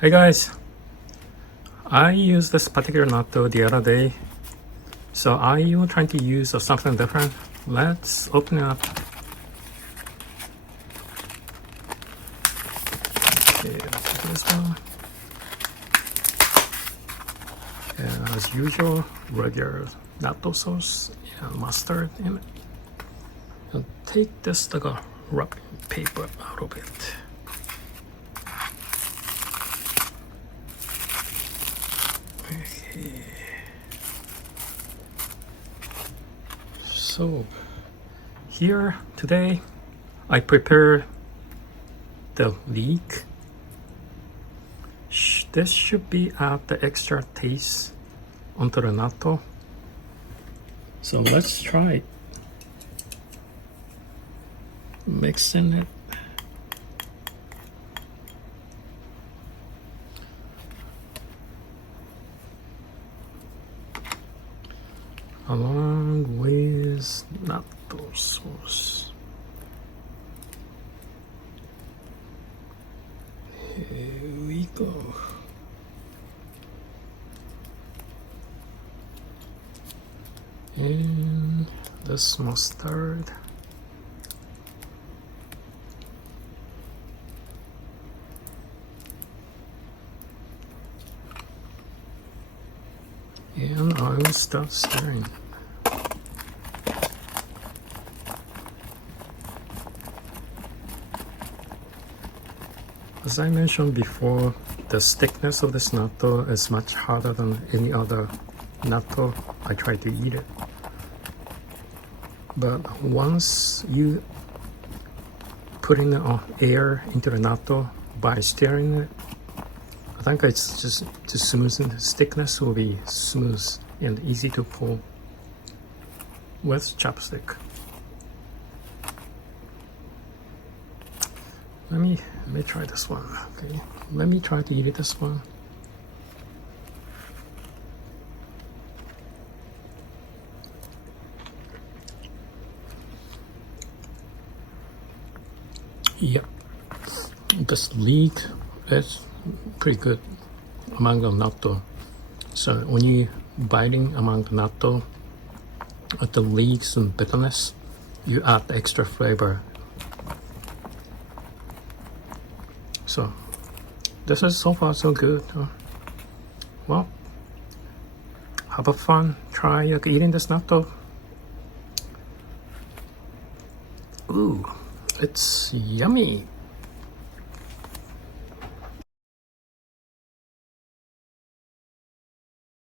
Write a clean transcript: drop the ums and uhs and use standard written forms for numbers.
Hey guys, I used this particular natto the other day, so are you trying to use something different? Let's open it up. Okay, this one. And as usual, regular natto sauce and mustard in it. And take this wrapping paper out of it. Okay. So here today I prepare the leek. This should be add the extra taste onto the natto. So let's try it. Mixing it. Along with natto sauce. Here we go. And this mustard. And I will start stirring. As I mentioned before, the thickness of this natto is much harder than any other natto I try to eat it. But once you put in air into the natto by stirring it, I think it's just to smoothen the thickness will be smooth and easy to pull with chopstick. Let me try this one. Okay, let me try to eat this one. Yep, this leek is pretty good among the natto. So when you biting among the natto, with the leeks and bitterness, you add the extra flavor. So this is so far so good. Well, have a fun. Try eating this natto. Ooh, it's yummy.